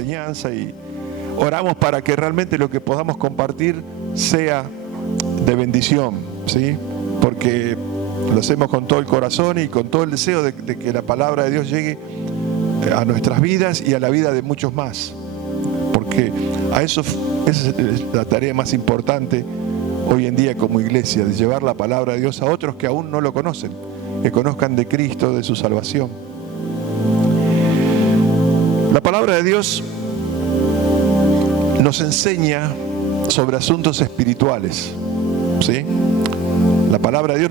enseñanza y oramos para que realmente lo que podamos compartir sea de bendición, ¿sí? Porque lo hacemos con todo el corazón y con todo el deseo de que la palabra de Dios llegue a nuestras vidas y a la vida de muchos más. Porque esa es la tarea más importante hoy en día como iglesia, de llevar la palabra de Dios a otros que aún no lo conocen, que conozcan de Cristo, de su salvación. La palabra de Dios nos enseña sobre asuntos espirituales, ¿sí? La palabra de Dios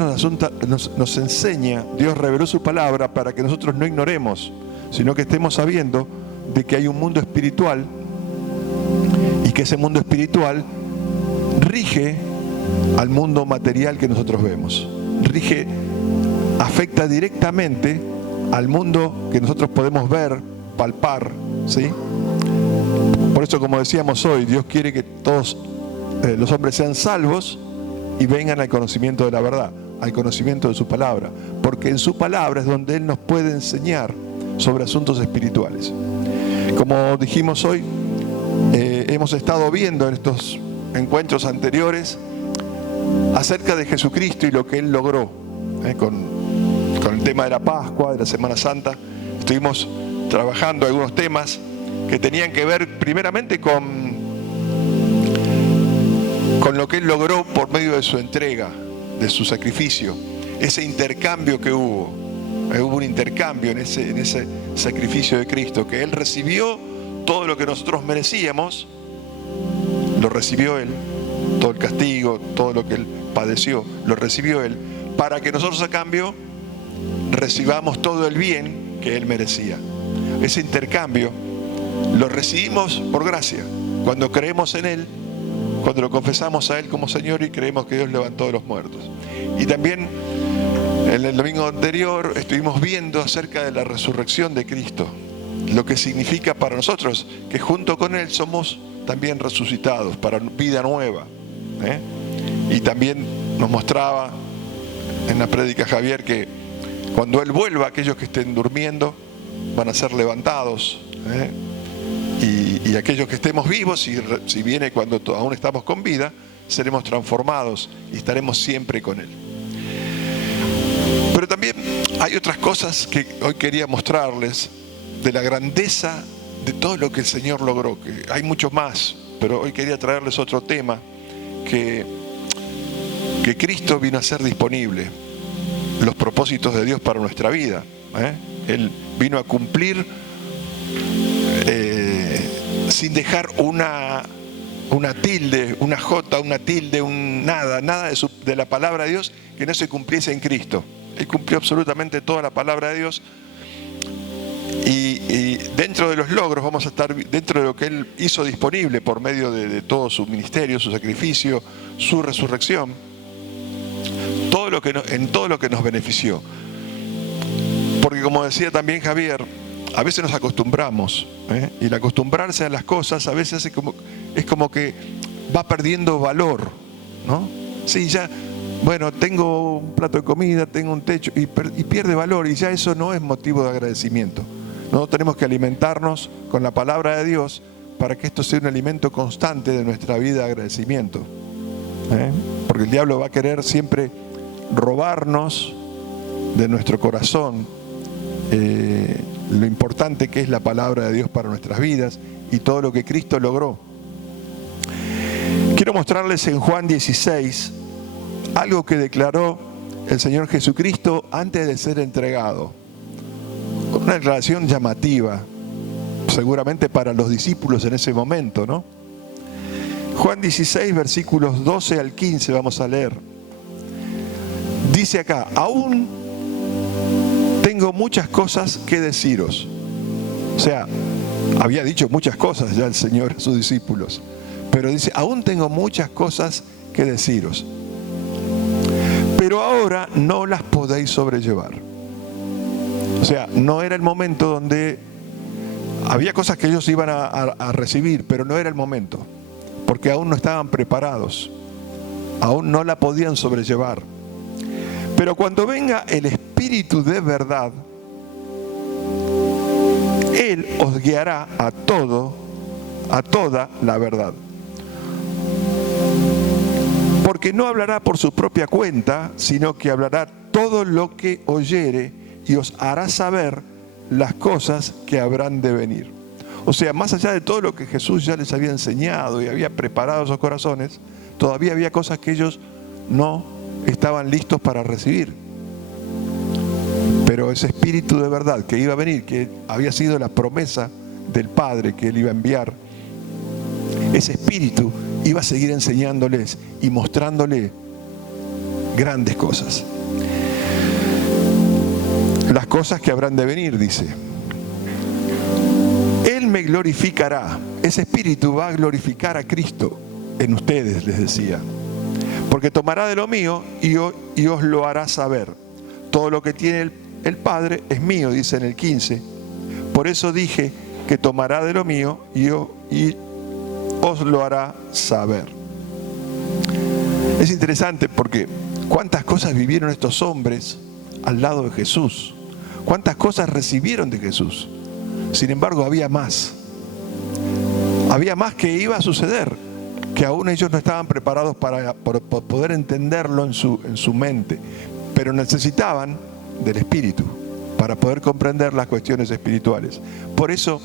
nos enseña, Dios reveló su palabra para que nosotros no ignoremos, sino que estemos sabiendo de que hay un mundo espiritual y que ese mundo espiritual rige al mundo material que nosotros vemos. Afecta directamente al mundo que nosotros podemos ver, palpar, ¿sí? Por eso, como decíamos hoy, Dios quiere que todos los hombres sean salvos y vengan al conocimiento de la verdad, al conocimiento de su palabra, porque en su palabra es donde Él nos puede enseñar sobre asuntos espirituales. Como dijimos hoy, hemos estado viendo en estos encuentros anteriores acerca de Jesucristo y lo que Él logró, con el tema de la Pascua, de la Semana Santa. Estuvimos trabajando algunos temas que tenían que ver primeramente con lo que Él logró por medio de su entrega, de su sacrificio, ese intercambio que hubo. Hubo un intercambio en ese sacrificio de Cristo, que Él recibió todo lo que nosotros merecíamos, lo recibió Él, todo el castigo, todo lo que Él padeció, lo recibió Él, para que nosotros a cambio recibamos todo el bien que Él merecía. Ese intercambio lo recibimos por gracia, cuando creemos en Él, cuando lo confesamos a Él como Señor y creemos que Dios levantó de los muertos. Y también en el domingo anterior estuvimos viendo acerca de la resurrección de Cristo, lo que significa para nosotros que junto con Él somos también resucitados para vida nueva. Y también nos mostraba en la prédica Javier que cuando Él vuelva, aquellos que estén durmiendo van a ser levantados, y aquellos que estemos vivos, si viene cuando aún estamos con vida, seremos transformados y estaremos siempre con Él. Pero también hay otras cosas que hoy quería mostrarles de la grandeza de todo lo que el Señor logró, que hay mucho más, pero hoy quería traerles otro tema que Cristo vino a ser disponible, los propósitos de Dios para nuestra vida. Él vino a cumplir sin dejar una tilde, una jota, una tilde, nada de la palabra de Dios que no se cumpliese en Cristo. Él cumplió absolutamente toda la palabra de Dios. Y dentro de los logros vamos a estar dentro de lo que Él hizo disponible por medio de todo su ministerio, su sacrificio, su resurrección, en todo lo que nos benefició. Porque como decía también Javier, a veces nos acostumbramos, y el acostumbrarse a las cosas a veces es como que va perdiendo valor, ¿no? Sí, ya, bueno, tengo un plato de comida, tengo un techo, y pierde valor, y ya eso no es motivo de agradecimiento. Nosotros tenemos que alimentarnos con la palabra de Dios para que esto sea un alimento constante de nuestra vida de agradecimiento. Porque el diablo va a querer siempre robarnos de nuestro corazón lo importante que es la palabra de Dios para nuestras vidas y todo lo que Cristo logró. Quiero mostrarles en Juan 16 algo que declaró el Señor Jesucristo antes de ser entregado. Una declaración llamativa, seguramente para los discípulos en ese momento, ¿no? Juan 16, versículos 12 al 15 vamos a leer. Dice acá: aún tengo muchas cosas que deciros. O sea, había dicho muchas cosas ya el Señor a sus discípulos, pero dice: aún tengo muchas cosas que deciros, pero ahora no las podéis sobrellevar. O sea, no era el momento donde había cosas que ellos iban a recibir, pero no era el momento, porque aún no estaban preparados, aún no la podían sobrellevar. Pero cuando venga el Espíritu de verdad, Él os os guiará a toda la verdad. Porque no hablará por su propia cuenta, sino que hablará todo lo que oyere y os hará saber las cosas que habrán de venir. O sea, más allá de todo lo que Jesús ya les había enseñado y había preparado sus corazones, todavía había cosas que ellos no estaban listos para recibir. Pero ese Espíritu de verdad que iba a venir, que había sido la promesa del Padre que Él iba a enviar, ese Espíritu iba a seguir enseñándoles y mostrándoles grandes cosas. Las cosas que habrán de venir, dice. Él me glorificará. Ese Espíritu va a glorificar a Cristo en ustedes, les decía. Porque tomará de lo mío y os lo hará saber. Todo lo que tiene el Padre es mío, dice en el 15. Por eso dije que tomará de lo mío y os lo hará saber. Es interesante porque cuántas cosas vivieron estos hombres al lado de Jesús. Cuántas cosas recibieron de Jesús. Sin embargo, había más. Había más que iba a suceder, que aún ellos no estaban preparados para poder entenderlo en su mente. Pero necesitaban del Espíritu para poder comprender las cuestiones espirituales. Por eso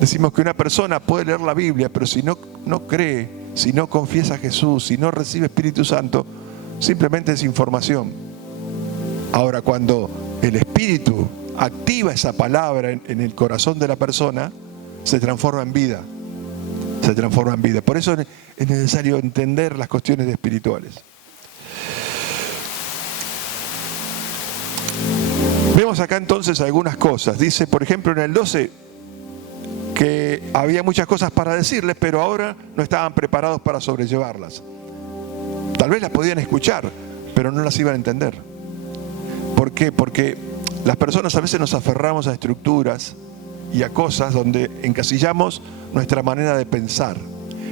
decimos que una persona puede leer la Biblia, pero si no cree, si no confiesa a Jesús, si no recibe Espíritu Santo, simplemente es información. Ahora, cuando el Espíritu activa esa palabra en el corazón de la persona, se transforma en vida. Se transforma en vida. Por eso es necesario entender las cuestiones espirituales. Vemos acá entonces algunas cosas. Dice, por ejemplo, en el 12, que había muchas cosas para decirles, pero ahora no estaban preparados para sobrellevarlas. Tal vez las podían escuchar, pero no las iban a entender. ¿Por qué? Porque las personas a veces nos aferramos a estructuras y a cosas donde encasillamos nuestra manera de pensar.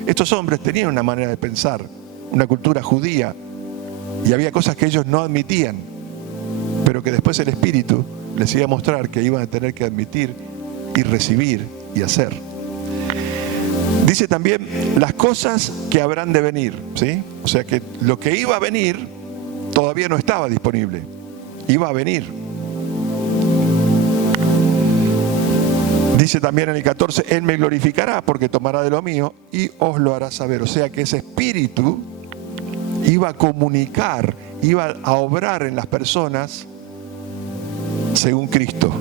Estos hombres tenían una manera de pensar, una cultura judía, y había cosas que ellos no admitían, pero que después el Espíritu les iba a mostrar que iban a tener que admitir y recibir y hacer. Dice también las cosas que habrán de venir, ¿sí? O sea que lo que iba a venir todavía no estaba disponible, iba a venir. Dice también en el 14, Él me glorificará porque tomará de lo mío y os lo hará saber. O sea que ese Espíritu iba a comunicar, iba a obrar en las personas según Cristo.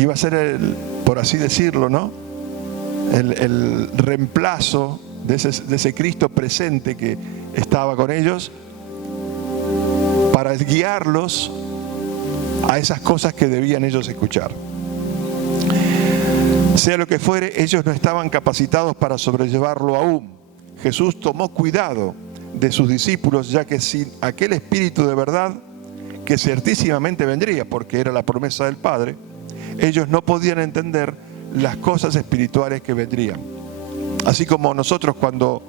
Iba a ser por así decirlo, ¿no? El reemplazo de ese Cristo presente que estaba con ellos para guiarlos a esas cosas que debían ellos escuchar. Sea lo que fuere, ellos no estaban capacitados para sobrellevarlo aún. Jesús tomó cuidado de sus discípulos, ya que sin aquel Espíritu de verdad, que ciertísimamente vendría, porque era la promesa del Padre, ellos no podían entender las cosas espirituales que vendrían. Así como nosotros cuando,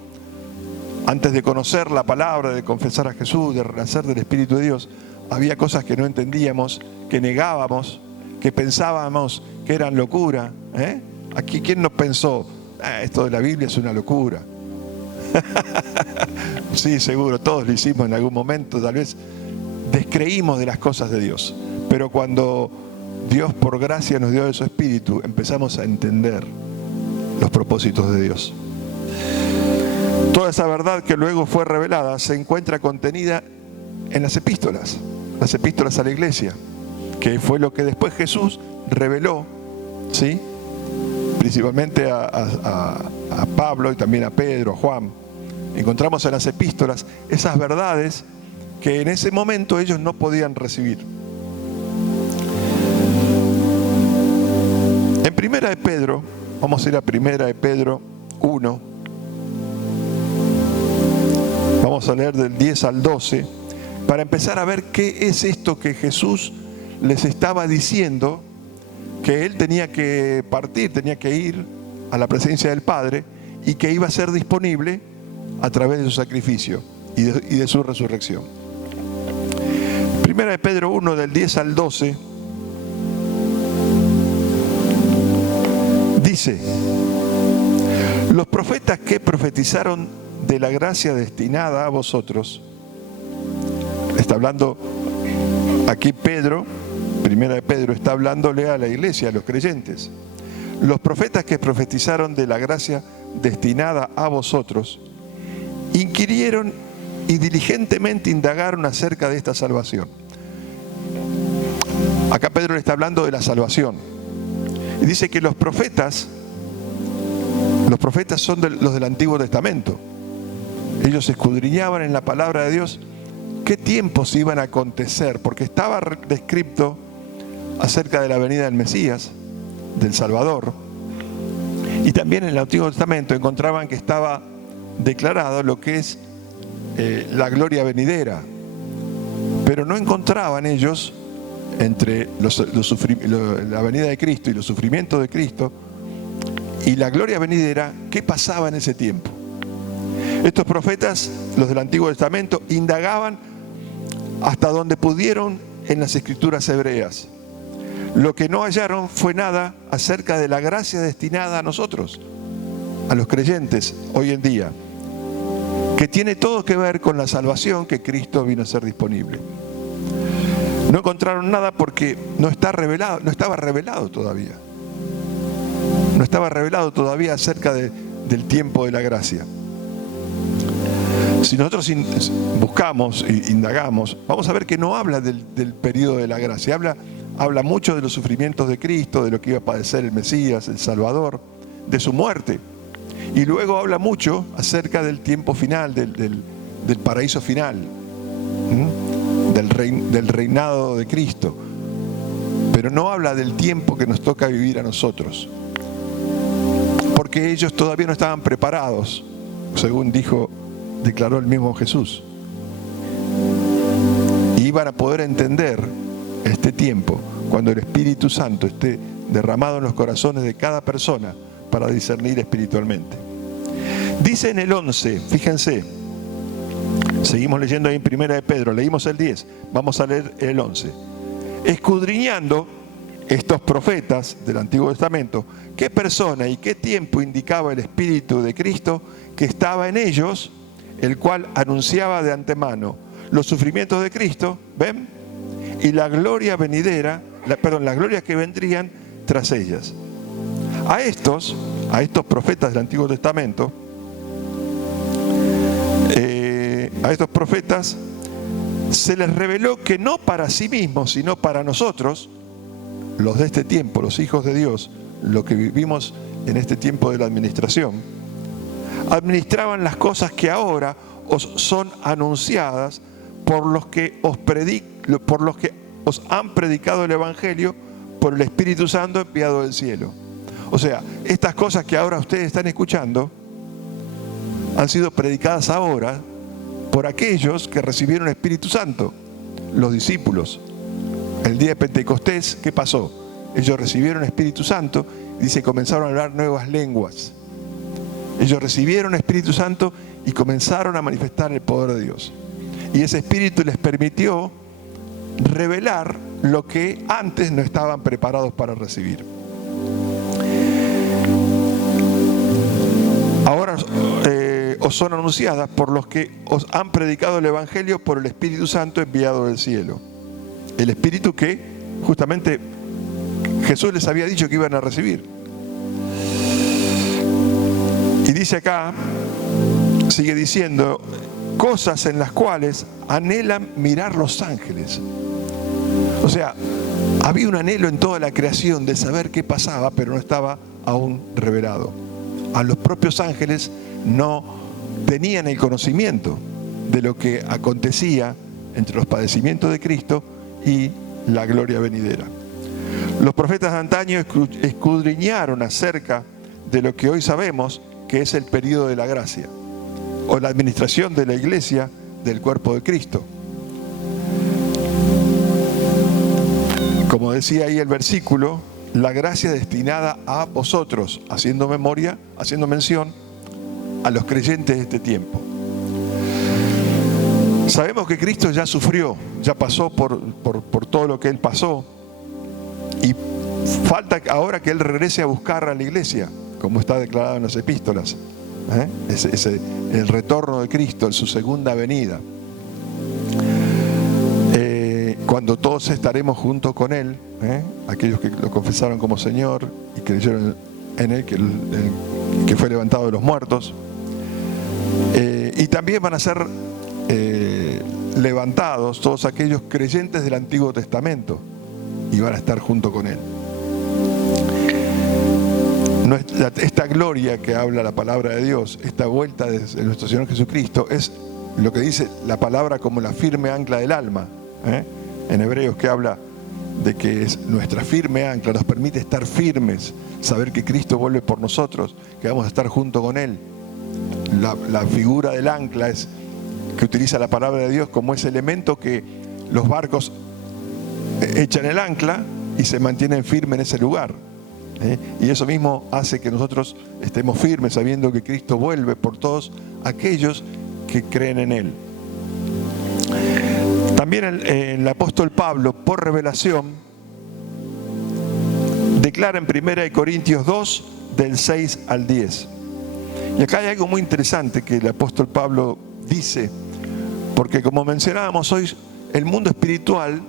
antes de conocer la palabra, de confesar a Jesús, de renacer del Espíritu de Dios, había cosas que no entendíamos, que negábamos, que pensábamos que eran locura. Aquí, ¿quién nos pensó? Esto de la Biblia es una locura. Sí, seguro, todos lo hicimos en algún momento, tal vez descreímos de las cosas de Dios. Pero cuando Dios por gracia nos dio de su Espíritu, empezamos a entender los propósitos de Dios. Toda esa verdad que luego fue revelada se encuentra contenida en las epístolas a la iglesia, que fue lo que después Jesús reveló, ¿sí? Principalmente a Pablo y también a Pedro, a Juan. Encontramos en las epístolas esas verdades que en ese momento ellos no podían recibir. En Primera de Pedro, vamos a ir a Primera de Pedro 1. Vamos a leer del 10 al 12 para empezar a ver qué es esto que Jesús les estaba diciendo, que Él tenía que partir, tenía que ir a la presencia del Padre y que iba a ser disponible a través de su sacrificio y de su resurrección. Primera de Pedro 1 del 10 al 12 dice: los profetas que profetizaron de la gracia destinada a vosotros, está hablando aquí Pedro, primera de Pedro, está hablándole a la iglesia, a los creyentes. Los profetas que profetizaron de la gracia destinada a vosotros, inquirieron y diligentemente indagaron acerca de esta salvación. Acá Pedro le está hablando de la salvación. Y dice que los profetas son los del Antiguo Testamento. Ellos escudriñaban en la palabra de Dios qué tiempos iban a acontecer, porque estaba descrito acerca de la venida del Mesías, del Salvador. Y también en el Antiguo Testamento encontraban que estaba declarado lo que es la gloria venidera. Pero no encontraban ellos, entre la venida de Cristo y los sufrimientos de Cristo y la gloria venidera, qué pasaba en ese tiempo. Estos profetas, los del Antiguo Testamento, indagaban hasta donde pudieron en las escrituras hebreas. Lo que no hallaron fue nada acerca de la gracia destinada a nosotros, a los creyentes hoy en día, que tiene todo que ver con la salvación que Cristo vino a ser disponible. No encontraron nada porque no estaba revelado todavía. No estaba revelado todavía acerca del tiempo de la gracia. Si nosotros buscamos e indagamos, vamos a ver que no habla del periodo de la gracia. Habla mucho de los sufrimientos de Cristo, de lo que iba a padecer el Mesías, el Salvador, de su muerte. Y luego habla mucho acerca del tiempo final, del paraíso final, del reinado de Cristo. Pero no habla del tiempo que nos toca vivir a nosotros. Porque ellos todavía no estaban preparados, según declaró el mismo Jesús. Y iban a poder entender este tiempo cuando el Espíritu Santo esté derramado en los corazones de cada persona para discernir espiritualmente. Dice en el 11, fíjense, seguimos leyendo ahí en primera de Pedro, leímos el 10, vamos a leer el 11. Escudriñando estos profetas del Antiguo Testamento, qué persona y qué tiempo indicaba el Espíritu de Cristo que estaba en ellos, el cual anunciaba de antemano los sufrimientos de Cristo, ¿ven? Y la gloria venidera, las glorias que vendrían tras ellas. A estos profetas del Antiguo Testamento, a estos profetas se les reveló que no para sí mismos, sino para nosotros, los de este tiempo, los hijos de Dios, lo que vivimos en este tiempo de la administración, administraban las cosas que ahora os son anunciadas por los que os han predicado el Evangelio por el Espíritu Santo enviado del cielo. O sea, estas cosas que ahora ustedes están escuchando han sido predicadas ahora por aquellos que recibieron el Espíritu Santo, los discípulos. El día de Pentecostés, ¿qué pasó? Ellos recibieron el Espíritu Santo y dice, comenzaron a hablar nuevas lenguas. Ellos recibieron el Espíritu Santo y comenzaron a manifestar el poder de Dios. Y ese Espíritu les permitió revelar lo que antes no estaban preparados para recibir. Ahora os son anunciadas por los que os han predicado el Evangelio por el Espíritu Santo enviado del cielo. El Espíritu que justamente Jesús les había dicho que iban a recibir. Y dice acá, sigue diciendo, cosas en las cuales anhelan mirar los ángeles. O sea, había un anhelo en toda la creación de saber qué pasaba, pero no estaba aún revelado. A los propios ángeles no tenían el conocimiento de lo que acontecía entre los padecimientos de Cristo y la gloria venidera. Los profetas de antaño escudriñaron acerca de lo que hoy sabemos que es el periodo de la gracia, o la administración de la iglesia del cuerpo de Cristo. Como decía ahí el versículo, la gracia destinada a vosotros, haciendo mención a los creyentes de este tiempo. Sabemos que Cristo ya sufrió, ya pasó por todo lo que Él pasó, y falta ahora que Él regrese a buscar a la iglesia, como está declarado en las epístolas. El retorno de Cristo en su segunda venida. Cuando todos estaremos junto con Él, aquellos que lo confesaron como Señor y creyeron en Él, que fue levantado de los muertos. Y también van a ser levantados todos aquellos creyentes del Antiguo Testamento y van a estar junto con Él. Esta gloria que habla la palabra de Dios, esta vuelta de nuestro Señor Jesucristo, es lo que dice la palabra como la firme ancla del alma. En Hebreos, que habla de que es nuestra firme ancla, nos permite estar firmes, saber que Cristo vuelve por nosotros, que vamos a estar junto con Él. La figura del ancla es que utiliza la palabra de Dios como ese elemento que los barcos echan el ancla y se mantienen firmes en ese lugar. Y eso mismo hace que nosotros estemos firmes sabiendo que Cristo vuelve por todos aquellos que creen en Él. También el apóstol Pablo, por revelación, declara en 1 Corintios 2, del 6 al 10. Y acá hay algo muy interesante que el apóstol Pablo dice, porque como mencionábamos hoy, el mundo espiritual,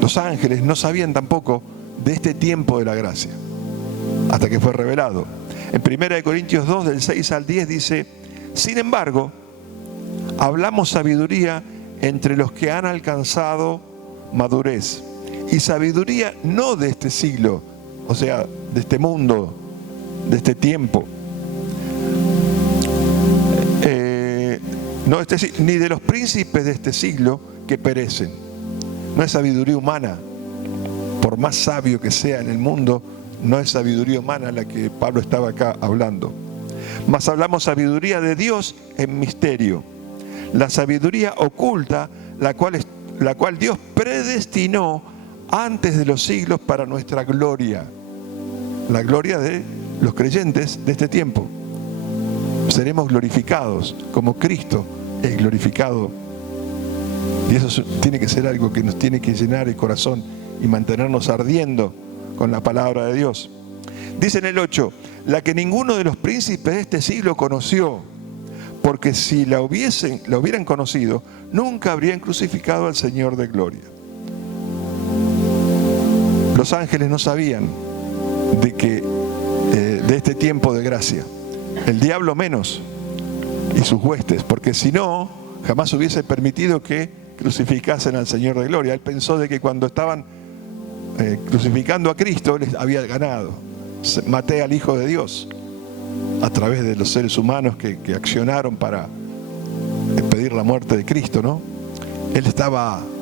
los ángeles no sabían tampoco de este tiempo de la gracia, hasta que fue revelado. En 1 Corintios 2, del 6 al 10 dice: sin embargo, hablamos sabiduría entre los que han alcanzado madurez, y sabiduría no de este siglo, o sea, de este mundo, de este tiempo, ni de los príncipes de este siglo que perecen. No es sabiduría humana, por más sabio que sea en el mundo, no es sabiduría humana la que Pablo estaba acá hablando. Mas hablamos sabiduría de Dios en misterio, la sabiduría oculta, la cual Dios predestinó antes de los siglos para nuestra gloria, la gloria de los creyentes de este tiempo. Seremos glorificados como Cristo es glorificado, y eso tiene que ser algo que nos tiene que llenar el corazón y mantenernos ardiendo con la palabra de Dios. Dice en el 8: la que ninguno de los príncipes de este siglo conoció, porque si la hubieran conocido, nunca habrían crucificado al Señor de gloria. Los ángeles no sabían de este tiempo de gracia. El diablo menos, y sus huestes, porque si no, jamás hubiese permitido que crucificasen al Señor de gloria. Él pensó de que cuando estaban crucificando a Cristo, les había ganado. Maté al Hijo de Dios a través de los seres humanos que accionaron para pedir la muerte de Cristo, ¿no? Él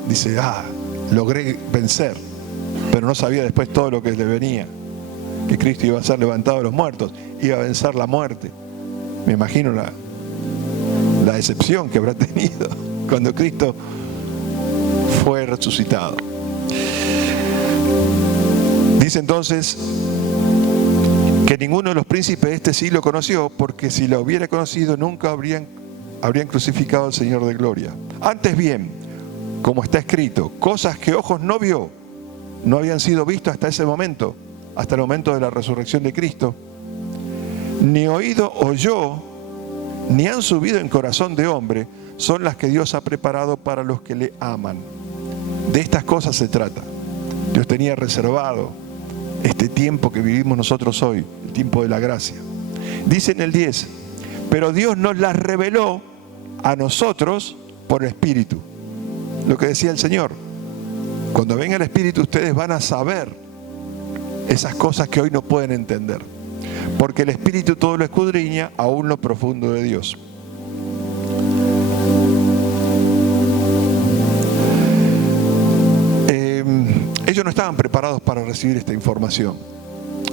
dice, logré vencer, pero no sabía después todo lo que le venía, que Cristo iba a ser levantado de los muertos, iba a vencer la muerte. Me imagino la decepción que habrá tenido cuando Cristo fue resucitado. Dice entonces que ninguno de los príncipes de este siglo conoció, porque si lo hubiera conocido nunca habrían crucificado al Señor de gloria. Antes bien, como está escrito, cosas que ojos no vio, no habían sido vistas hasta ese momento, hasta el momento de la resurrección de Cristo, ni oído oyó, ni han subido en corazón de hombre, son las que Dios ha preparado para los que le aman. De estas cosas se trata. Dios tenía reservado este tiempo que vivimos nosotros hoy, el tiempo de la gracia. Dice en el 10, pero Dios nos las reveló a nosotros por el Espíritu. Lo que decía el Señor, cuando venga el Espíritu ustedes van a saber esas cosas que hoy no pueden entender, porque el Espíritu todo lo escudriña, aún lo profundo de Dios. Ellos no estaban preparados para recibir esta información.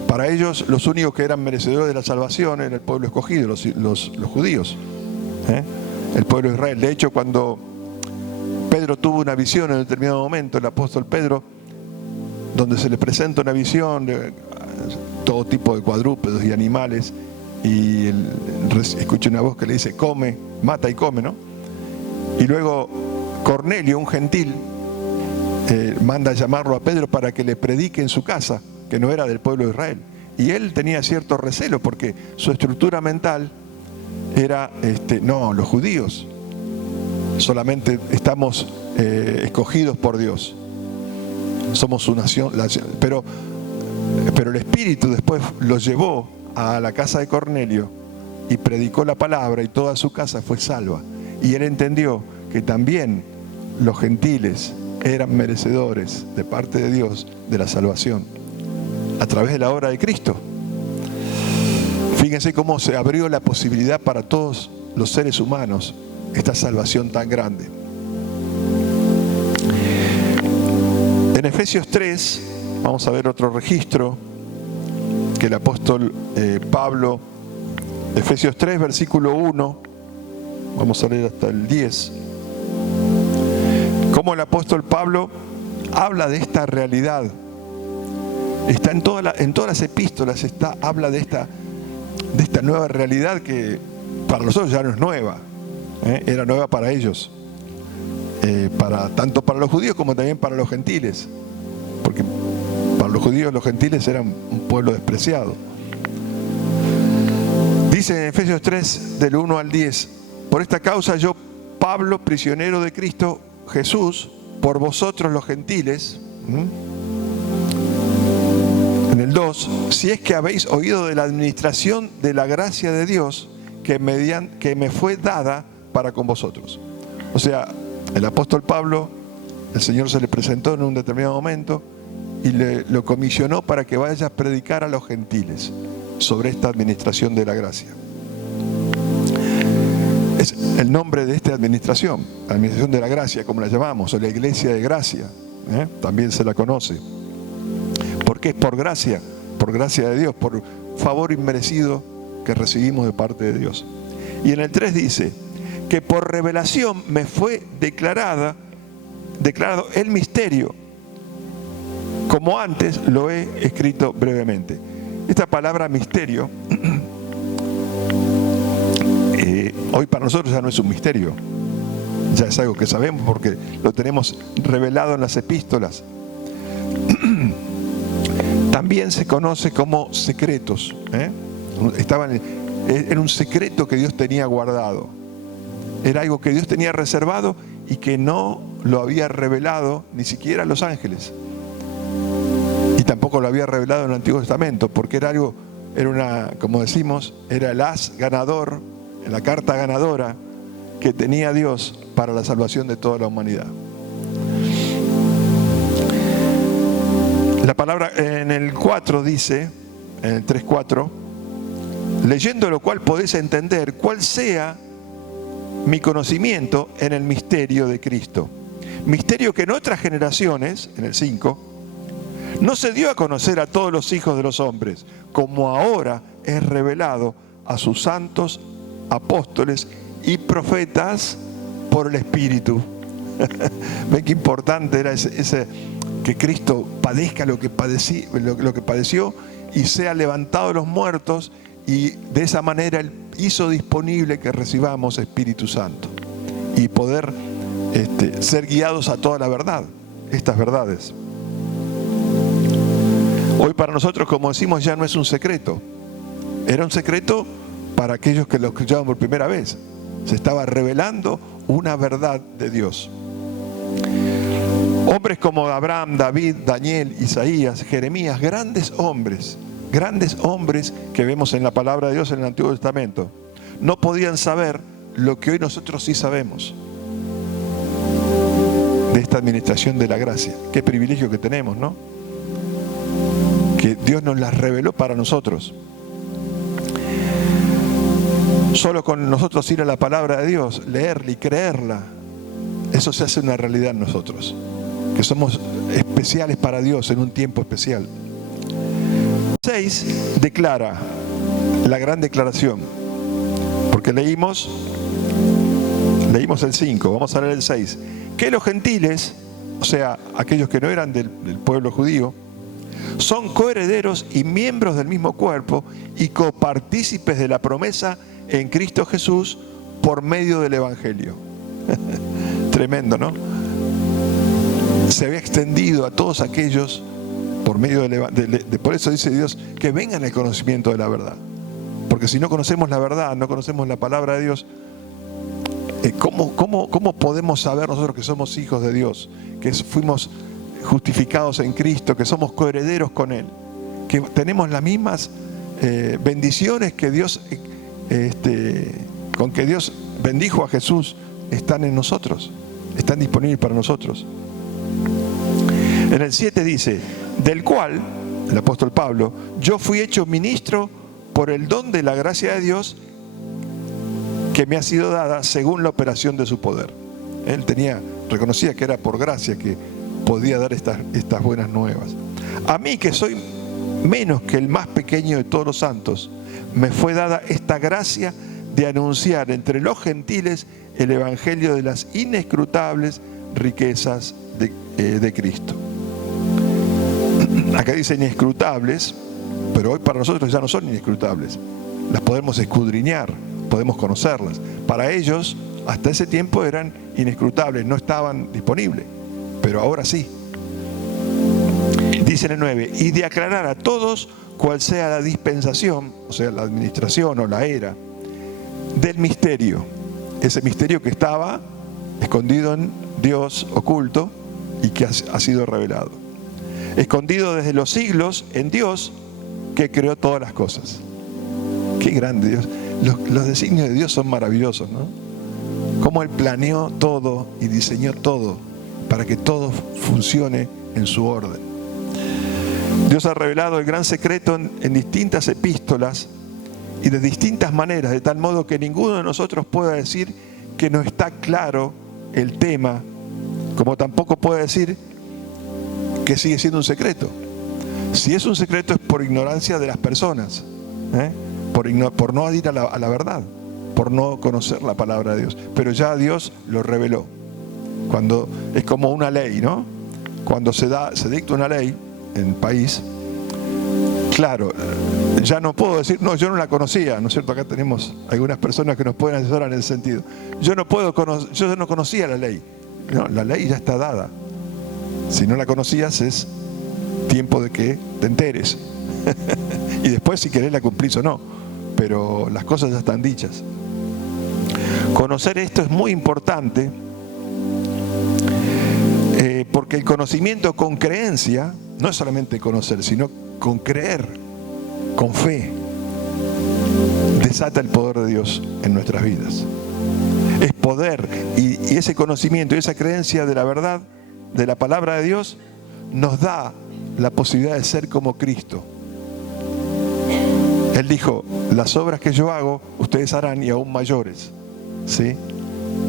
Para ellos, los únicos que eran merecedores de la salvación era el pueblo escogido, los judíos, el pueblo de Israel. De hecho, cuando Pedro tuvo una visión en determinado momento, el apóstol Pedro, donde se le presenta una visión de todo tipo de cuadrúpedos y animales, y él escucha una voz que le dice, come, mata y come, ¿no? Y luego Cornelio, un gentil, manda a llamarlo a Pedro para que le predique en su casa, que no era del pueblo de Israel. Y él tenía cierto recelo porque su estructura mental era, no, los judíos solamente estamos escogidos por Dios. Somos su nación. Pero el Espíritu después lo llevó a la casa de Cornelio y predicó la palabra y toda su casa fue salva. Y él entendió que también los gentiles eran merecedores de parte de Dios de la salvación a través de la obra de Cristo. Fíjense cómo se abrió la posibilidad para todos los seres humanos esta salvación tan grande. En Efesios 3 vamos a ver otro registro que el apóstol Pablo, Efesios 3 versículo 1, vamos a leer hasta el 10, cómo el apóstol Pablo habla de esta realidad. Está en todas las epístolas, habla de esta nueva realidad que para nosotros ya no es nueva, era nueva para ellos, tanto para los judíos como también para los gentiles, porque para los judíos los gentiles eran un pueblo despreciado. Dice en Efesios 3 del 1 al 10, por esta causa yo, Pablo, prisionero de Cristo Jesús, por vosotros los gentiles, en el 2, si es que habéis oído de la administración de la gracia de Dios que me fue dada para con vosotros. O sea, el apóstol Pablo, el Señor se le presentó en un determinado momento y lo comisionó para que vaya a predicar a los gentiles sobre esta administración de la gracia. Es el nombre de esta administración de la gracia, como la llamamos, o la iglesia de gracia, también se la conoce. Porque es por gracia de Dios, por favor inmerecido que recibimos de parte de Dios. Y en el 3 dice que por revelación me fue declarado el misterio, como antes lo he escrito brevemente. Esta palabra misterio, hoy para nosotros ya no es un misterio, ya es algo que sabemos porque lo tenemos revelado en las epístolas. También se conoce como secretos. Era un secreto que Dios tenía guardado. Era algo que Dios tenía reservado y que no lo había revelado ni siquiera a los ángeles. Y tampoco lo había revelado en el Antiguo Testamento, porque como decimos, era el as ganador, la carta ganadora que tenía Dios para la salvación de toda la humanidad. La palabra en el 4 dice, en el 3:4, leyendo lo cual podéis entender cuál sea mi conocimiento en el misterio de Cristo. Misterio que en otras generaciones, en el 5, no se dio a conocer a todos los hijos de los hombres, como ahora es revelado a sus santos apóstoles y profetas por el Espíritu. Ven qué importante era ese que Cristo padezca lo que padeció y sea levantado de los muertos, y de esa manera Él hizo disponible que recibamos Espíritu Santo y poder ser guiados a toda la verdad, estas verdades. Hoy para nosotros, como decimos, ya no es un secreto. Era un secreto para aquellos que lo escuchaban por primera vez. Se estaba revelando una verdad de Dios. Hombres como Abraham, David, Daniel, Isaías, Jeremías, grandes hombres que vemos en la palabra de Dios en el Antiguo Testamento, no podían saber lo que hoy nosotros sí sabemos de esta administración de la gracia. Qué privilegio que tenemos, ¿no? Que Dios nos las reveló para nosotros. Solo con nosotros ir a la palabra de Dios, leerla y creerla, eso se hace una realidad en nosotros, que somos especiales para Dios en un tiempo especial. 6 declara la gran declaración, porque leímos el 5, vamos a leer el 6, que los gentiles, o sea, aquellos que no eran del pueblo judío, son coherederos y miembros del mismo cuerpo y copartícipes de la promesa en Cristo Jesús por medio del Evangelio. Tremendo, ¿no? se había extendido a todos aquellos por medio por eso dice Dios que vengan al conocimiento de la verdad. Porque si no conocemos la verdad, no conocemos la palabra de Dios, ¿cómo podemos saber nosotros que somos hijos de Dios, que fuimos justificados en Cristo, que somos coherederos con Él, que tenemos las mismas bendiciones que Dios, con que Dios bendijo a Jesús, están en nosotros, están disponibles para nosotros? En el 7 dice, del cual, el apóstol Pablo, yo fui hecho ministro por el don de la gracia de Dios que me ha sido dada según la operación de su poder. Él reconocía que era por gracia que podía dar estas buenas nuevas. A mí, que soy menos que el más pequeño de todos los santos, me fue dada esta gracia de anunciar entre los gentiles el evangelio de las inescrutables riquezas de Cristo. Acá dice inescrutables, pero hoy para nosotros ya no son inescrutables. Las podemos escudriñar, podemos conocerlas. Para ellos, hasta ese tiempo eran inescrutables, no estaban disponibles, pero ahora sí. Dice en el 9, y de aclarar a todos cuál sea la dispensación, o sea, la administración o la era del misterio, ese misterio que estaba escondido en Dios, oculto, y que ha sido revelado. Escondido desde los siglos en Dios, que creó todas las cosas. Qué grande Dios. Los designios de Dios son maravillosos, ¿no? Cómo Él planeó todo y diseñó todo para que todo funcione en su orden. Dios ha revelado el gran secreto en distintas epístolas y de distintas maneras, de tal modo que ninguno de nosotros pueda decir que no está claro el tema, como tampoco puede decir que sigue siendo un secreto. Si es un secreto es por ignorancia de las personas, por no ir a la verdad, por no conocer la palabra de Dios. Pero ya Dios lo reveló. Cuando es como una ley, ¿no? Cuando se dicta una ley en el país, claro, ya no puedo decir, no, yo no la conocía, ¿no es cierto? Acá tenemos algunas personas que nos pueden asesorar en ese sentido. Yo no conocía la ley. No, la ley ya está dada. Si no la conocías es tiempo de que te enteres. Y después si querés la cumplís o no. Pero las cosas ya están dichas. Conocer esto es muy importante porque el conocimiento con creencia no es solamente conocer, sino con creer, con fe, desata el poder de Dios en nuestras vidas. Es poder y ese conocimiento y esa creencia de la verdad, de la palabra de Dios, nos da la posibilidad de ser como Cristo. Él dijo, las obras que yo hago, ustedes harán y aún mayores. ¿Sí?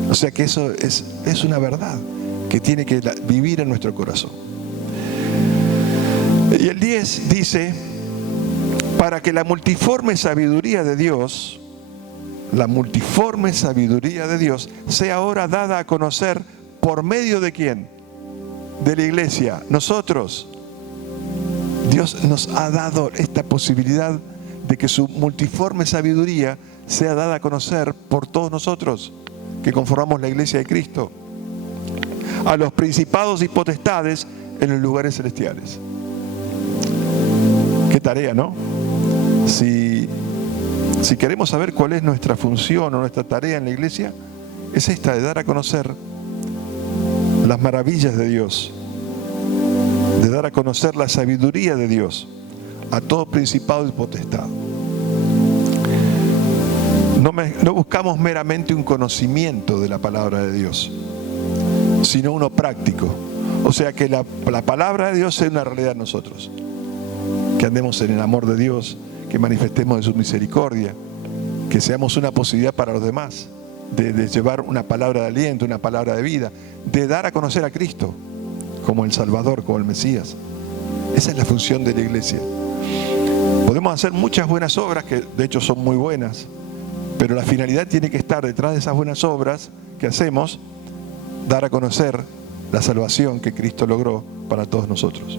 O sea que eso es una verdad que tiene que vivir en nuestro corazón. Y el 10 dice, para que la multiforme sabiduría de Dios, sea ahora dada a conocer por medio de ¿quién? De la iglesia, nosotros. Dios nos ha dado esta posibilidad de que su multiforme sabiduría sea dada a conocer por todos nosotros que conformamos la iglesia de Cristo, a los principados y potestades en los lugares celestiales. Qué tarea, ¿no? Si queremos saber cuál es nuestra función o nuestra tarea en la iglesia, es esta de dar a conocer las maravillas de Dios, de dar a conocer la sabiduría de Dios a todo principado y potestad. No buscamos meramente un conocimiento de la palabra de Dios, sino uno práctico. O sea, que la palabra de Dios sea una realidad en nosotros. Que andemos en el amor de Dios, que manifestemos de su misericordia, que seamos una posibilidad para los demás, de llevar una palabra de aliento, una palabra de vida, de dar a conocer a Cristo como el Salvador, como el Mesías. Esa es la función de la iglesia. Podemos hacer muchas buenas obras, que de hecho son muy buenas, pero la finalidad tiene que estar detrás de esas buenas obras que hacemos, dar a conocer la salvación que Cristo logró para todos nosotros.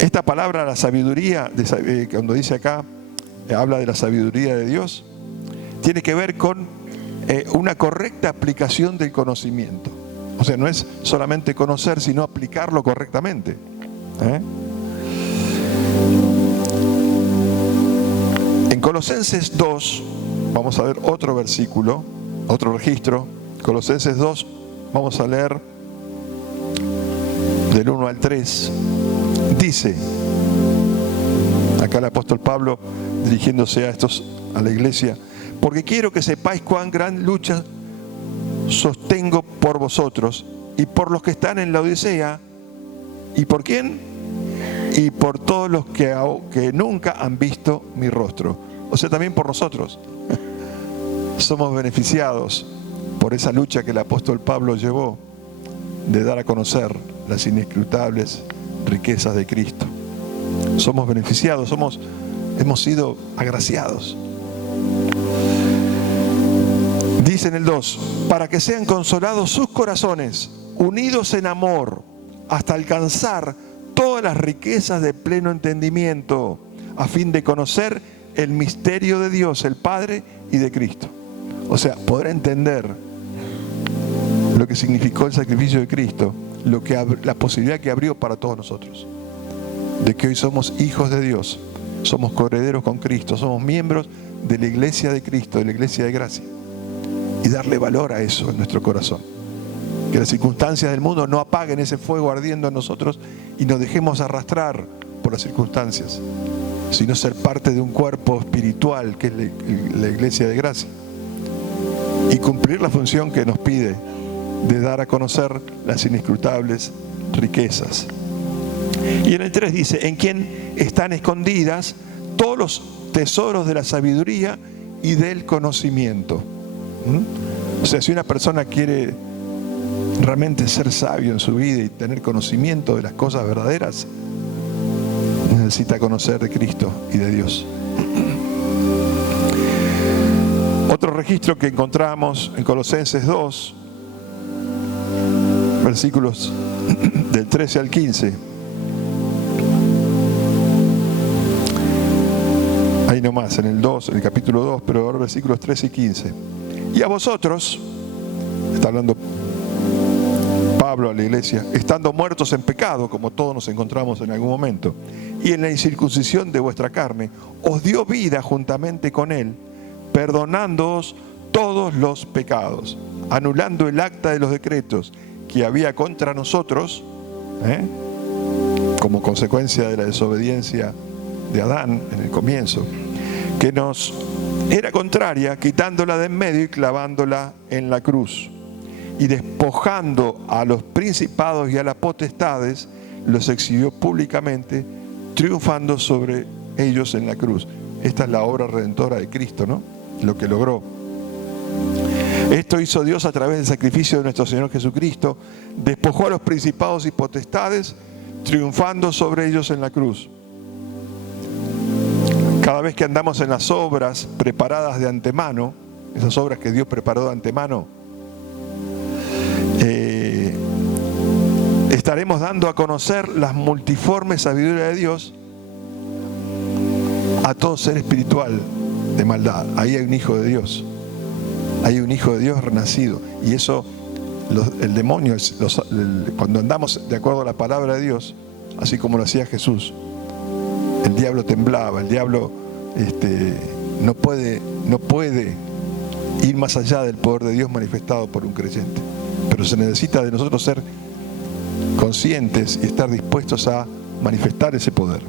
Esta palabra, la sabiduría, cuando dice acá, habla de la sabiduría de Dios, tiene que ver con una correcta aplicación del conocimiento. O sea, no es solamente conocer, sino aplicarlo correctamente. En Colosenses 2, vamos a ver otro versículo, otro registro. Colosenses 2, vamos a leer del 1 al 3. Dice, acá el apóstol Pablo dirigiéndose a la iglesia: porque quiero que sepáis cuán gran lucha sostengo por vosotros y por los que están en la Odisea. ¿Y por quién? Y por todos los que nunca han visto mi rostro. O sea, también por nosotros. Somos beneficiados por esa lucha que el apóstol Pablo llevó de dar a conocer las inescrutables riquezas de Cristo. Somos beneficiados, hemos sido agraciados. Dice en el 2, para que sean consolados sus corazones, unidos en amor, hasta alcanzar todas las riquezas de pleno entendimiento, a fin de conocer el misterio de Dios, el Padre, y de Cristo. O sea, poder entender lo que significó el sacrificio de Cristo, la posibilidad que abrió para todos nosotros, de que hoy somos hijos de Dios, somos coherederos con Cristo, somos miembros de la iglesia de Cristo, de la iglesia de gracia. Y darle valor a eso en nuestro corazón. Que las circunstancias del mundo no apaguen ese fuego ardiendo en nosotros y nos dejemos arrastrar por las circunstancias, sino ser parte de un cuerpo espiritual que es la iglesia de gracia. Y cumplir la función que nos pide de dar a conocer las inescrutables riquezas. Y en el 3 dice, en quien están escondidas todos los tesoros de la sabiduría y del conocimiento. O sea, si una persona quiere realmente ser sabio en su vida y tener conocimiento de las cosas verdaderas, necesita conocer de Cristo y de Dios. Otro registro que encontramos en Colosenses 2, versículos del 13 al 15. Ahí nomás, en el capítulo 2, pero ahora versículos 13 y 15. Y a vosotros, está hablando Pablo a la iglesia, estando muertos en pecado, como todos nos encontramos en algún momento, y en la incircuncisión de vuestra carne, os dio vida juntamente con él, perdonándoos todos los pecados, anulando el acta de los decretos que había contra nosotros, como consecuencia de la desobediencia de Adán en el comienzo, que nos era contraria, quitándola de en medio y clavándola en la cruz. Y despojando a los principados y a las potestades, los exhibió públicamente, triunfando sobre ellos en la cruz. Esta es la obra redentora de Cristo, ¿no? Lo que logró. Esto hizo Dios a través del sacrificio de nuestro Señor Jesucristo. Despojó a los principados y potestades, triunfando sobre ellos en la cruz. Cada vez que andamos en las obras preparadas de antemano, esas obras que Dios preparó de antemano, estaremos dando a conocer las multiformes sabiduría de Dios a todo ser espiritual de maldad. Ahí hay un hijo de Dios. Hay un hijo de Dios renacido. Y eso, el demonio, cuando andamos de acuerdo a la palabra de Dios, así como lo hacía Jesús, el diablo temblaba, el diablo no puede ir más allá del poder de Dios manifestado por un creyente. Pero se necesita de nosotros ser conscientes y estar dispuestos a manifestar ese poder.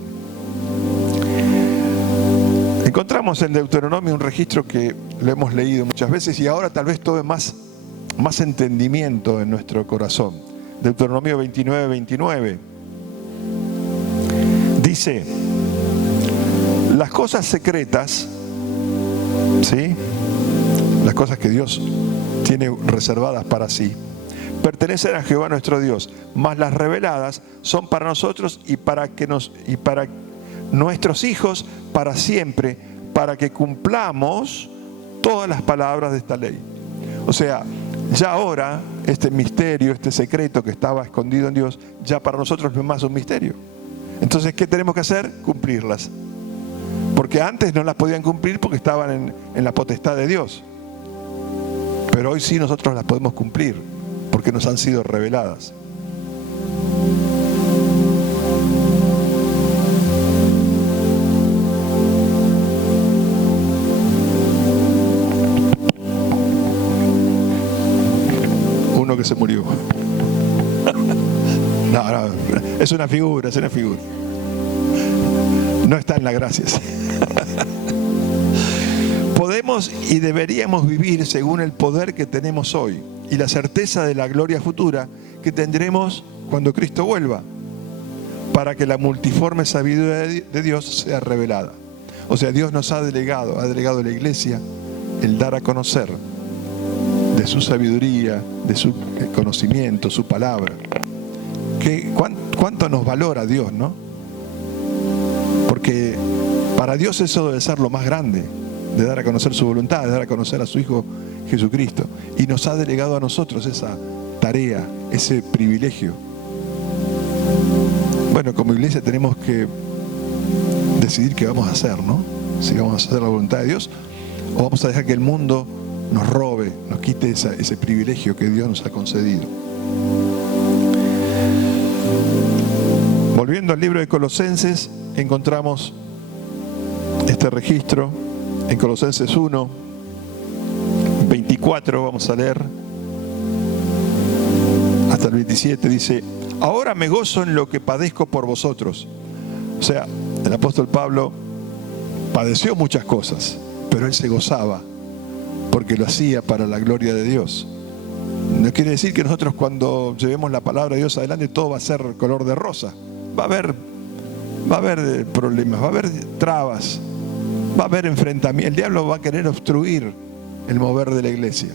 Encontramos en Deuteronomio un registro que lo hemos leído muchas veces y ahora tal vez tome más entendimiento en nuestro corazón. Deuteronomio 29:29 dice: las cosas secretas, ¿sí?, las cosas que Dios tiene reservadas para sí, pertenecen a Jehová nuestro Dios, mas las reveladas son para nosotros y para nuestros hijos para siempre, para que cumplamos todas las palabras de esta ley. O sea, ya ahora este misterio, este secreto que estaba escondido en Dios, ya para nosotros no es más un misterio. Entonces, ¿qué tenemos que hacer? Cumplirlas. Porque antes no las podían cumplir porque estaban en la potestad de Dios. Pero hoy sí nosotros las podemos cumplir. porque nos han sido reveladas. Uno que se murió. No, es una figura, No está en la gracia. Podemos y deberíamos vivir según el poder que tenemos hoy y la certeza de la gloria futura que tendremos cuando Cristo vuelva, para que la multiforme sabiduría de Dios sea revelada. O sea, Dios nos ha delegado a la iglesia el dar a conocer de su sabiduría, de su conocimiento, su palabra. ¿Cuánto nos valora Dios, no? Porque para Dios eso debe ser lo más grande, de dar a conocer su voluntad, de dar a conocer a su Hijo Jesucristo. Y nos ha delegado a nosotros esa tarea, ese privilegio. Bueno, como iglesia tenemos que decidir qué vamos a hacer, ¿no? Si vamos a hacer la voluntad de Dios o vamos a dejar que el mundo nos robe, nos quite ese privilegio que Dios nos ha concedido. Volviendo al libro de Colosenses, encontramos este registro en Colosenses 1, 24, vamos a leer hasta el 27, dice: ahora me gozo en lo que padezco por vosotros. O sea, el apóstol Pablo padeció muchas cosas, pero él se gozaba porque lo hacía para la gloria de Dios. No quiere decir que nosotros cuando llevemos la palabra de Dios adelante todo va a ser color de rosa. Va a haber problemas, va a haber trabas, va a haber enfrentamientos. El diablo va a querer obstruir el mover de la iglesia.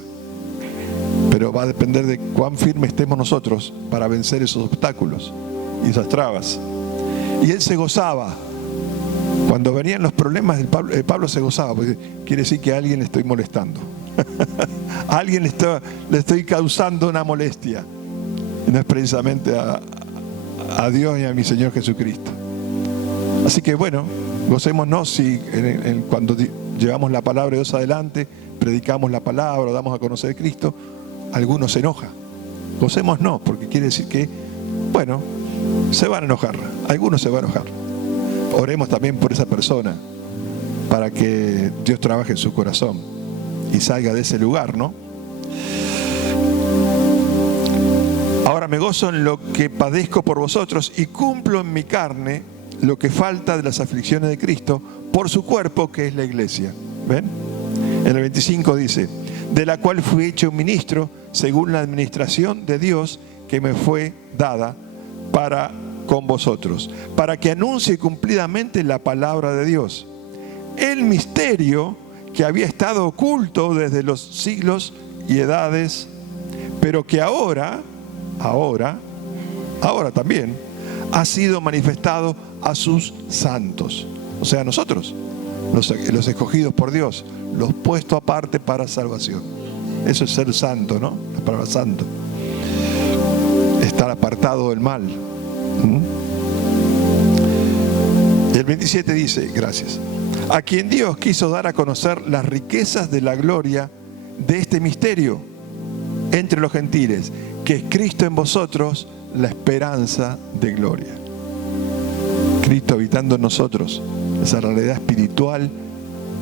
Pero va a depender de cuán firme estemos nosotros para vencer esos obstáculos y esas trabas. Y él se gozaba. Cuando venían los problemas, Pablo se gozaba, porque quiere decir que a alguien le estoy molestando. A alguien le estoy causando una molestia. Y no es precisamente a Dios y a mi Señor Jesucristo. Así que bueno, gocémonos si cuando llevamos la palabra de Dios adelante, predicamos la palabra, damos a conocer a Cristo, alguno se enoja. Gocémonos, porque quiere decir que, bueno, se van a enojar, algunos se van a enojar. Oremos también por esa persona, para que Dios trabaje en su corazón y salga de ese lugar, ¿no? Ahora me gozo en lo que padezco por vosotros y cumplo en mi carne lo que falta de las aflicciones de Cristo por su cuerpo, que es la iglesia. ¿Ven? En el 25 dice: de la cual fui hecho ministro según la administración de Dios que me fue dada para con vosotros, para que anuncie cumplidamente la palabra de Dios, el misterio que había estado oculto desde los siglos y edades, pero que ahora también ha sido manifestado a sus santos, o sea, nosotros, los escogidos por Dios, los puestos aparte para salvación. Eso es ser santo, ¿no? La palabra santo, estar apartado del mal. Y el 27 dice: gracias, a quien Dios quiso dar a conocer las riquezas de la gloria de este misterio entre los gentiles, que es Cristo en vosotros, la esperanza de gloria. Cristo habitando en nosotros, esa realidad espiritual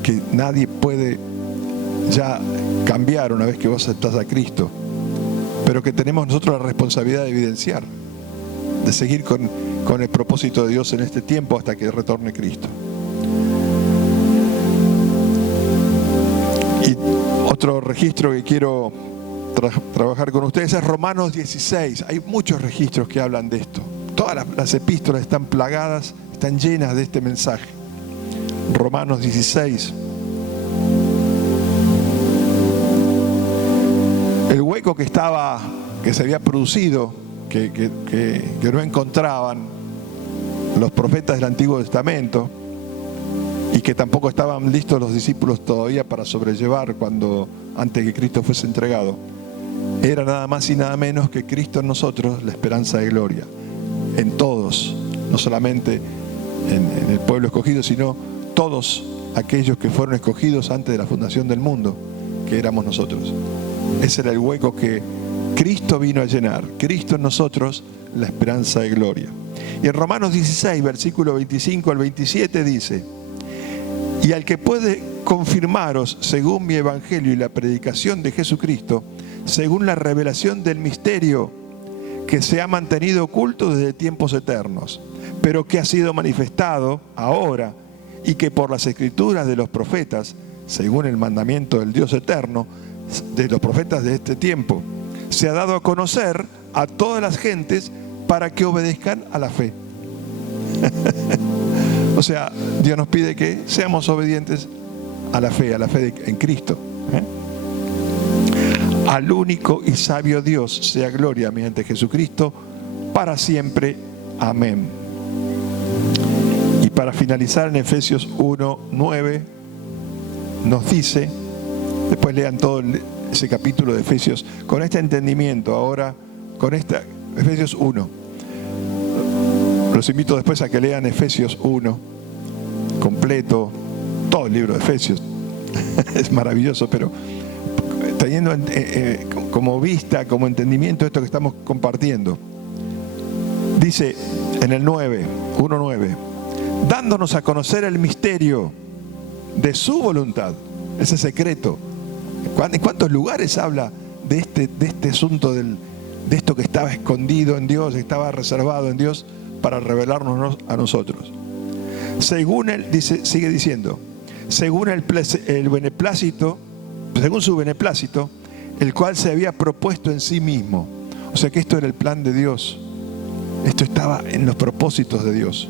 que nadie puede ya cambiar una vez que vos aceptás a Cristo, pero que tenemos nosotros la responsabilidad de evidenciar, de seguir con el propósito de Dios en este tiempo hasta que retorne Cristo. Y otro registro que quiero trabajar con ustedes es Romanos 16. Hay muchos registros que hablan de esto. Todas las epístolas están plagadas, están llenas de este mensaje. Romanos 16. El hueco que se había producido, que no encontraban los profetas del Antiguo Testamento, y que tampoco estaban listos los discípulos todavía para sobrellevar antes que Cristo fuese entregado, era nada más y nada menos que Cristo en nosotros, la esperanza de gloria, en todos, no solamente en el pueblo escogido, sino todos aquellos que fueron escogidos antes de la fundación del mundo, que éramos nosotros. Ese era el hueco que Cristo vino a llenar. Cristo en nosotros, la esperanza de gloria. Y en Romanos 16, versículo 25 al 27 dice: y al que puede confirmaros según mi evangelio y la predicación de Jesucristo, según la revelación del misterio que se ha mantenido oculto desde tiempos eternos, pero que ha sido manifestado ahora, y que por las escrituras de los profetas, según el mandamiento del Dios eterno, de los profetas de este tiempo, se ha dado a conocer a todas las gentes para que obedezcan a la fe. O sea, Dios nos pide que seamos obedientes a la fe en Cristo. Al único y sabio Dios sea gloria mediante Jesucristo para siempre. Amén. Y para finalizar, en Efesios 1:9 nos dice, después lean todo ese capítulo de Efesios con este entendimiento ahora, con esta Efesios 1. Los invito después a que lean Efesios 1 completo, todo el libro de Efesios. Es maravilloso, pero teniendo como vista, como entendimiento esto que estamos compartiendo. Dice en el 1:9, dándonos a conocer el misterio de su voluntad, ese secreto. ¿En cuántos lugares habla de este asunto, de esto que estaba escondido en Dios, estaba reservado en Dios para revelarnos a nosotros? Según él, sigue diciendo, según según su beneplácito, el cual se había propuesto en sí mismo. O sea que esto era el plan de Dios. Esto estaba en los propósitos de Dios.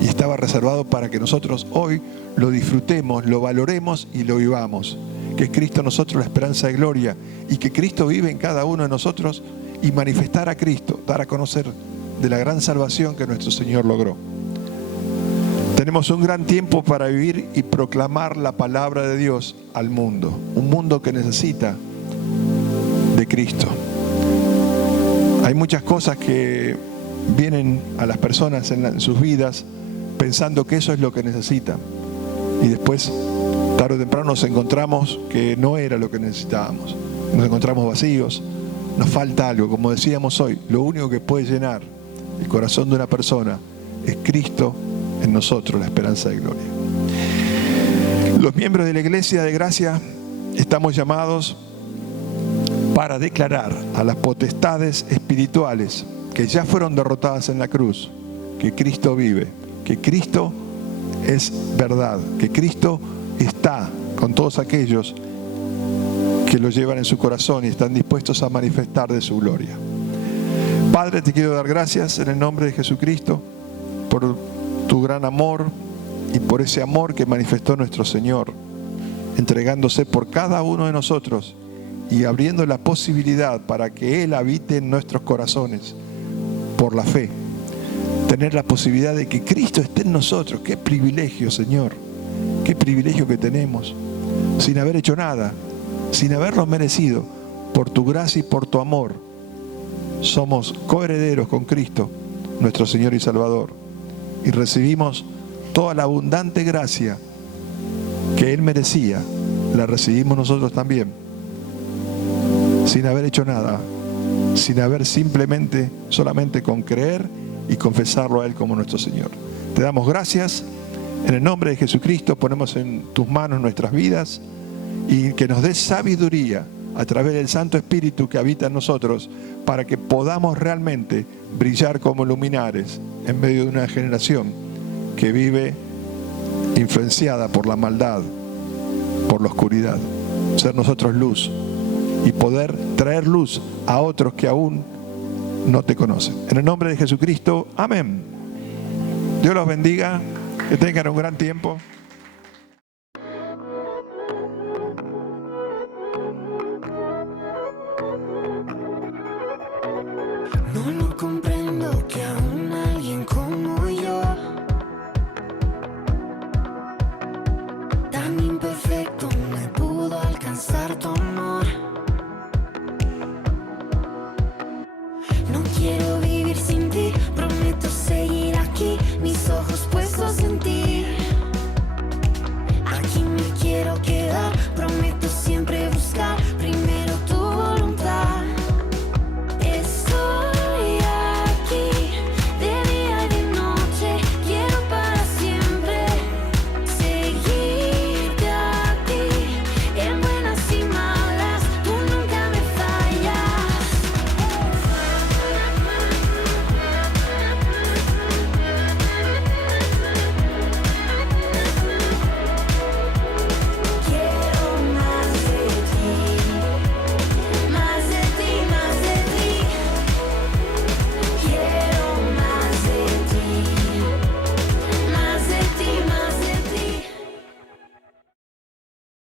Y estaba reservado para que nosotros hoy lo disfrutemos, lo valoremos y lo vivamos. Que es Cristo en nosotros la esperanza de gloria. Y que Cristo vive en cada uno de nosotros y manifestar a Cristo, dar a conocer de la gran salvación que nuestro Señor logró. Tenemos un gran tiempo para vivir y proclamar la palabra de Dios al mundo. Un mundo que necesita de Cristo. Hay muchas cosas que vienen a las personas en sus vidas pensando que eso es lo que necesitan. Y después, tarde o temprano, nos encontramos que no era lo que necesitábamos. Nos encontramos vacíos, nos falta algo. Como decíamos hoy, lo único que puede llenar el corazón de una persona es Cristo en nosotros, la esperanza de gloria. Los miembros de la Iglesia de Gracia estamos llamados para declarar a las potestades espirituales que ya fueron derrotadas en la cruz, que Cristo vive, que Cristo es verdad, que Cristo está con todos aquellos que lo llevan en su corazón y están dispuestos a manifestar de su gloria. Padre, te quiero dar gracias en el nombre de Jesucristo por tu gran amor y por ese amor que manifestó nuestro Señor, entregándose por cada uno de nosotros y abriendo la posibilidad para que Él habite en nuestros corazones por la fe. Tener la posibilidad de que Cristo esté en nosotros. Qué privilegio, Señor. Qué privilegio que tenemos, sin haber hecho nada, sin haberlo merecido. Por tu gracia y por tu amor somos coherederos con Cristo, nuestro Señor y Salvador, y recibimos toda la abundante gracia que Él merecía. La recibimos nosotros también, sin haber hecho nada, sin haber solamente con creer y confesarlo a Él como nuestro Señor. Te damos gracias. En el nombre de Jesucristo ponemos en tus manos nuestras vidas y que nos des sabiduría a través del Santo Espíritu que habita en nosotros para que podamos realmente brillar como luminares en medio de una generación que vive influenciada por la maldad, por la oscuridad. Ser nosotros luz y poder traer luz a otros que aún no te conocen. En el nombre de Jesucristo, amén. Dios los bendiga, que tengan un gran tiempo.